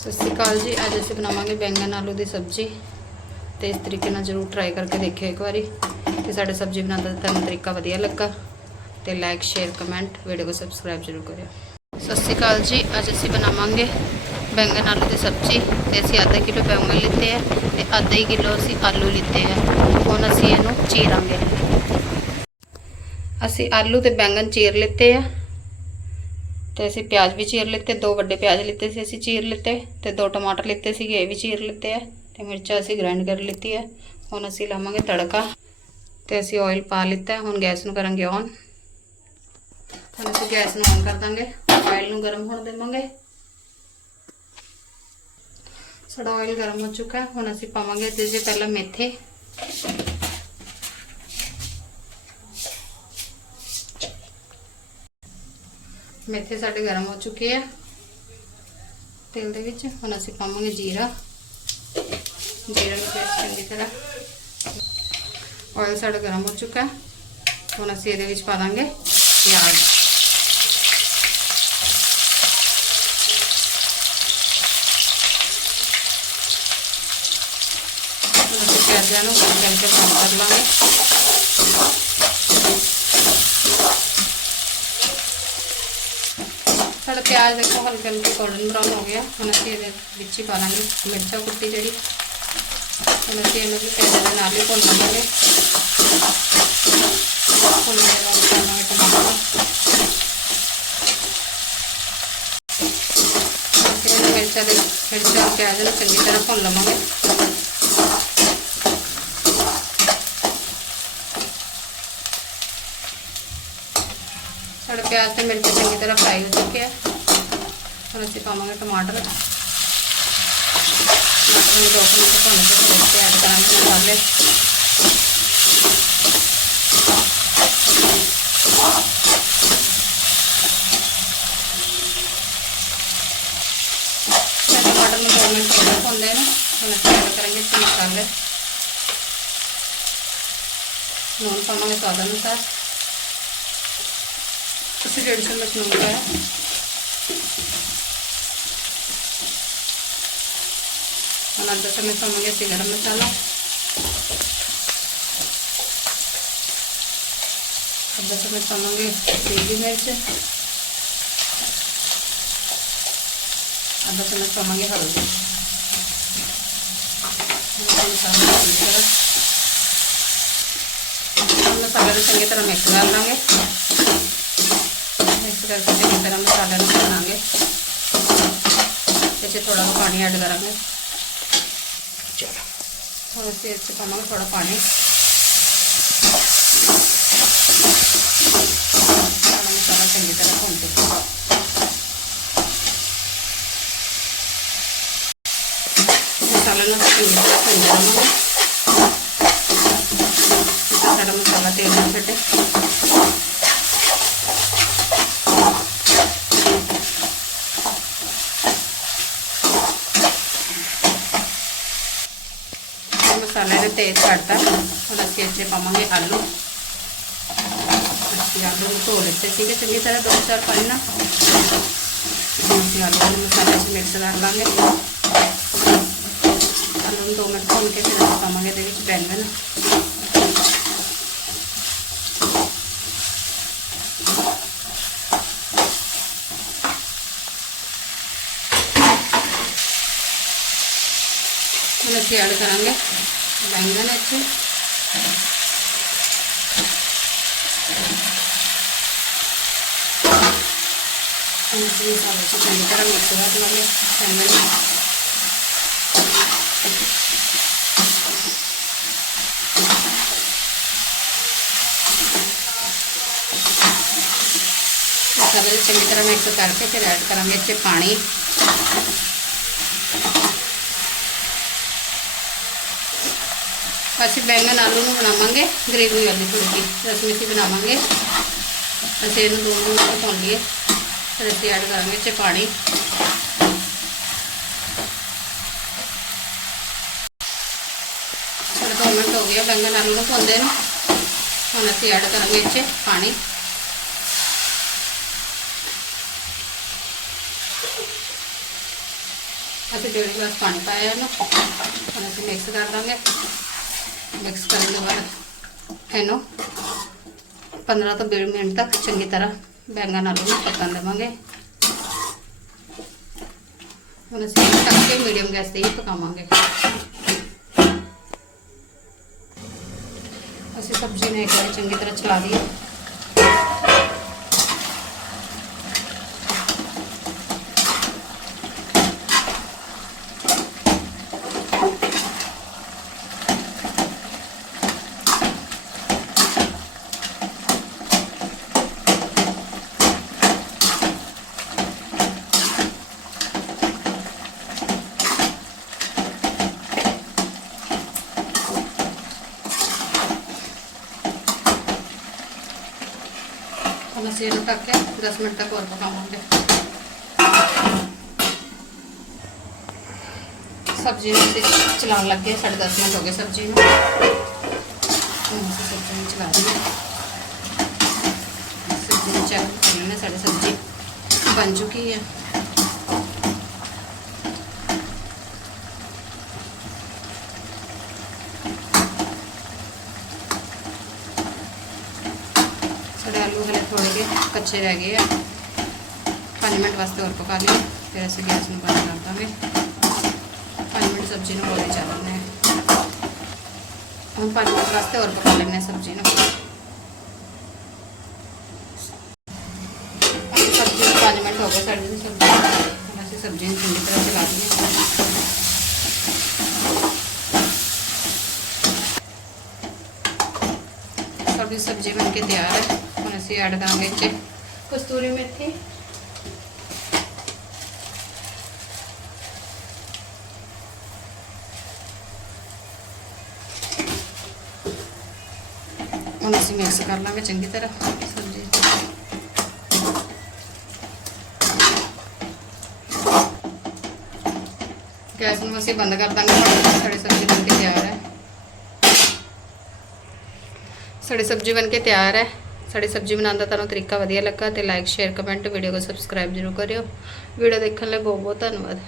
ਸਤਿ ਸ਼੍ਰੀ ਅਕਾਲ ਜੀ। ਅੱਜ ਅਸੀਂ ਬਣਾਵਾਂਗੇ ਬੈਂਗਣ ਆਲੂ ਦੀ ਸਬਜ਼ੀ। ਤੇ ਇਸ ਤਰੀਕੇ ਨਾਲ ਜ਼ਰੂਰ ਟਰਾਈ ਕਰਕੇ ਦੇਖਿਓ ਇੱਕ ਵਾਰੀ। ਤੇ ਸਾਡੇ ਸਬਜ਼ੀ ਬਣਾਉਣ ਦਾ ਤੁਹਾਨੂੰ ਤਰੀਕਾ ਵਧੀਆ ਲੱਗਾ। ਤੇ ਲਾਈਕ ਸ਼ੇਅਰ ਕਮੈਂਟ ਵੀਡੀਓ ਨੂੰ ਸਬਸਕ੍ਰਾਈਬ ਜ਼ਰੂਰ ਕਰਿਓ। ਸਤਿ ਸ਼੍ਰੀ ਅਕਾਲ ਜੀ। ਅੱਜ ਅਸੀਂ ਬਣਾਵਾਂਗੇ ਬੈਂਗਣ ਆਲੂ ਦੀ ਸਬਜ਼ੀ। ਤੇ ਅਸੀਂ ਅੱਧਾ ਕਿਲੋ ਬੈਂਗਣ ਲਿੱਤੇ ਆ। ਤੇ ਅੱਧਾ ਹੀ ਕਿਲੋ ਅਸੀਂ ਆਲੂ ਲਿੱਤੇ ਆ। ਹੁਣ ਅਸੀਂ ਇਹਨੂੰ ਚੀਰਾਂਗੇ। ਅਸੀਂ ਆਲੂ ਤੇ ਬੈਂਗਣ ਚੀਰ ਲਿੱਤੇ ਆ। ਤੇ ਅਸੀਂ ਪਿਆਜ਼ ਵੀ ਚੀਰ ਲਿੱਤੇ, ਦੋ ਵੱਡੇ ਪਿਆਜ਼ ਲਿੱਤੇ ਸੀ ਅਸੀਂ ਚੀਰ ਲਿੱਤੇ ਤੇ ਦੋ ਟਮਾਟਰ ਲਿੱਤੇ ਸੀਗੇ, ਇਹ ਵੀ ਚੀਰ ਲਿੱਤੇ ਆ ਤੇ ਮਿਰਚਾਂ ਅਸੀਂ ਗ੍ਰਾਈਂਡ ਕਰ ਲਿੱਤੀ ਹੈ ਹੁਣ ਅਸੀਂ ਲਾਵਾਂਗੇ ਤੜਕਾ ਤੇ ਅਸੀਂ ਆਇਲ ਪਾ ਲਿੱਤਾ, ਹੁਣ ਗੈਸ ਨੂੰ ਕਰਾਂਗੇ ਔਨ ਹੁਣ ਅਸੀਂ ਗੈਸ ਨੂੰ ਔਨ ਕਰ ਦਾਂਗੇ ਆਇਲ ਨੂੰ ਗਰਮ ਹੋਣ ਦੇਵਾਂਗੇ। ਸਾਡਾ ਆਇਲ ਗਰਮ ਹੋ ਚੁੱਕਾ, ਹੁਣ ਅਸੀਂ ਪਾਵਾਂਗੇ ਇਹਦੇ 'ਚ ਪਹਿਲਾਂ ਮੇਥੇ। ਮੇਥੇ ਸਾਡੇ ਗਰਮ ਹੋ ਚੁੱਕੇ ਆ ਤੇਲ ਦੇ ਵਿੱਚ ਹੁਣ ਅਸੀਂ ਪਾਵਾਂਗੇ ਜੀਰਾ ਜੀਰਾ ਨੂੰ ਪੇਸਟ ਚੰਗੀ ਤਰ੍ਹਾਂ ਆਇਲ ਸਾਡਾ ਗਰਮ ਹੋ ਚੁੱਕਾ ਹੈ। ਹੁਣ ਅਸੀਂ ਇਹਦੇ ਵਿੱਚ ਪਾ ਦਾਂਗੇ ਪਿਆਜ਼ ਹੁਣ ਅਸੀਂ ਪਿਆਜ਼ਾਂ ਨੂੰ ਗਲ ਕੇ ਫਰਾਈ ਕਰ ਲਾਂਗੇ थोड़ा प्याज देखो हल्के हल्के गोल्डन ब्राउन हो गया हम अभी पा लेंगे मिर्चा कुट्टी जी उनसे पैसे नाल ही भुन लेंगे मिर्चा मिर्चा प्याज चंकी तरह भुन लवेंगे साढ़े प्याज तो मिर्च चंगी तरह फ्राई हो चुके हैं और असं पावे टमाटर टमाटर में दो मिनट भुन के ऐड करा मसाले टमाटर में दो मिनट भुन देना हम ऐड करेंगे इसके मसाले नून पावे स्वाद अनुसार से डेढ़ चम्मच नमक है और आधा चम्मच हम गया गरम मसाला आधा चम्मच हम देगी मिर्च आधा चम्मच हम हल्दी मसाले चंगी तरह मिक्स कर लेंगे ਪਾਇਆ ਹੁਣ ਅੱਧਾ ਚਮਚ ਪਾਵਾਂਗੇ ਅਸੀਂ ਗਰਮ ਮਸਾਲਾ ਅੱਧਾ ਚਮਚ ਪਾਵਾਂਗੇ ਦੇਗੀ ਮਿਰਚ ਅੱਧਾ ਚਮਚ ਪਾਵਾਂਗੇ ਹਲਦੀ ਹੁਣ ਮਸਾਲਾ ਚੰਗੀ ਤਰ੍ਹਾਂ ਹੁਣ ਮਸਾਲੇ ਨੂੰ ਚੰਗੀ ਤਰ੍ਹਾਂ ਮਿਕਸ ਕਰ ਲਾਂਗੇ ਮਿਕਸ ਕਰਕੇ ਚੰਗੀ ਤਰ੍ਹਾਂ ਮਸਾਲਾ ਨੂੰ ਭੁੰਨਾਂਗੇ ਤੇ ਚ ਥੋੜਾ ਜਿਹਾ ਪਾਣੀ ਐਡ ਕਰਾਂਗੇ ਚਲੋ ਹੁਣ ਅਸੀਂ ਇਸ 'ਚ ਪਾਵਾਂਗੇ ਥੋੜਾ ਪਾਣੀ ਸਾਡਾ ਮਸਾਲਾ ਚੰਗੀ ਤਰ੍ਹਾਂ ਭੁੰਨ ਕੇ ਮਸਾਲਾ ਨੂੰ ਅਸੀਂ ਚੰਗੀ ਤਰ੍ਹਾਂ ਪਾਵਾਂਗੇ ਆਲੂ ਅਸੀਂ ਆਲੂ ਨੂੰ ਧੋ ਲਿੱਤੇ ਸੀਗੇ ਚੰਗੀ ਤਰ੍ਹਾਂ ਦੋ ਚਾਰ ਪਾਣੀ ਨਾਲ ਹੁਣ ਅਸੀਂ ਆਲੂ ਨੂੰ ਮਸਾਲੇ 'ਚ ਮਿਕਸ ਕਰ ਲਾਂਗੇ ਆਲੂ ਨੂੰ ਦੋ ਮਿੰਟ ਭੁੰਨ ਕੇ ਫਿਰ ਅਸੀਂ ਪਾਵਾਂਗੇ ਇਹਦੇ ਵਿੱਚ ਬੈਂਗਣ ਹੁਣ ਅਸੀਂ ਐਡ ਕਰਾਂਗੇ बैंगन अच्छे मिर्ची मसाले से चंगी बैंगन मसाले से चंगी तरह मिक्स करके फिर ऐड करा मिर्च पानी ਅਸੀਂ ਬੈਂਗਣ ਆਲੂ ਨੂੰ ਬਣਾਵਾਂਗੇ, ਗ੍ਰੇਵੀ ਵਾਲੀ ਫੁਲਕੀ ਰਸਮੀ ਸੀ ਬਣਾਵਾਂਗੇ। ਅਸੀਂ ਇਹਨੂੰ ਦੋ ਮਿੰਟ ਭੁੰਨ ਲਈਏ ਫਿਰ ਅਸੀਂ ਐਡ ਕਰਾਂਗੇ ਇਹ 'ਚ ਪਾਣੀ। ਸਾਡੇ ਦੋ ਮਿੰਟ ਹੋ ਗਏ ਬੈਂਗਣ ਆਲੂ ਨੂੰ ਭੁੰਨਦੇ ਨੂੰ। ਹੁਣ ਅਸੀਂ ਐਡ ਕਰਾਂਗੇ ਇੱਥੇ ਪਾਣੀ। ਅਸੀਂ ਡੇਢ ਗਲਾਸ ਪਾਣੀ ਪਾਇਆ ਇਹਨੂੰ। ਹੁਣ ਅਸੀਂ ਮਿਕਸ ਕਰ ਦਾਂਗੇ। ਮਿਕਸ ਕਰਨ ਤੋਂ ਬਾਅਦ ਇਹਨੂੰ 15 ਤੋਂ 20 ਮਿੰਟ ਤੱਕ ਚੰਗੀ ਤਰ੍ਹਾਂ ਬੈਂਗਣ ਆਲੂ ਨੂੰ ਪਕਣ ਦੇਵਾਂਗੇ। ਹੁਣ ਅਸੀਂ ਢੱਕ ਕੇ ਮੀਡੀਅਮ ਗੈਸ ਤੇ ਹੀ ਪਕਾਵਾਂਗੇ। ਅਸੀਂ ਸਬਜ਼ੀ ਨੂੰ ਇੱਕ ਵਾਰੀ ਚੰਗੀ ਤਰ੍ਹਾਂ ਚਲਾ ਦਈਏ अब सेल ये के दस मिनट तक और पकाऊँगे सब्ज़ी में लग गए, साढ़े दस मिनट हो गए सब्ज़ी में। तो सब्ज़ी में चला दी सब्ज़ी चेक कर लेना सब्ज़ी बन चुकी है। कच्चे रह गए पाँच मिनट वास्ते और पका लें फिर अस गैस में बंद कर देंगे। पाँच मिनट सब्ज़ी में बोले चल लेने हम पाँच मिनट वास्ते और पका लेने सब्ज़ी में सब्ज़ी पाँच मिनट हो गए, साढ़े सब्ज़ी। सब्ज़ी ठंडी तरह चला दी ਅਸੀਂ ਸਬਜ਼ੀ ਨੂੰ ਚੰਗੀ ਤਰ੍ਹਾਂ ਚਲਾ ਦਈਏ ਸਾਡੀ ਸਬਜ਼ੀ ਬਣ ਕੇ ਤਿਆਰ ਹੈ ਹੁਣ ਅਸੀਂ ਐਡ ਕਰਾਂਗੇ ਇੱਥੇ ਕਸਤੂਰੀ ਮੇਥੀ ਹੁਣ ਅਸੀਂ ਮਿਕਸ ਕਰ ਲਾਂਗੇ ਚੰਗੀ ਤਰ੍ਹਾਂ ਸਬਜ਼ੀ ਗੈਸ ਨੂੰ ਅਸੀਂ ਬੰਦ ਕਰ ਦਾਂਗੇ ਸਾਡੀ ਸਬਜ਼ੀ ਬਣ ਕੇ ਤਿਆਰ ਹੈ ਸਾਡੀ ਸਬਜ਼ੀ ਬਣ ਕੇ ਤਿਆਰ ਹੈ। ਸਾਡੀ ਸਬਜ਼ੀ ਬਣਾਉਣ ਦਾ ਤੁਹਾਨੂੰ ਤਰੀਕਾ ਵਧੀਆ ਲੱਗਾ ਤੇ ਲਾਈਕ ਸ਼ੇਅਰ ਕਮੈਂਟ ਵੀਡੀਓ ਨੂੰ ਸਬਸਕ੍ਰਾਈਬ ਜ਼ਰੂਰ ਕਰਿਓ। ਵੀਡੀਓ ਦੇਖਣ ਲਈ ਬਹੁਤ ਬਹੁਤ ਧੰਨਵਾਦ।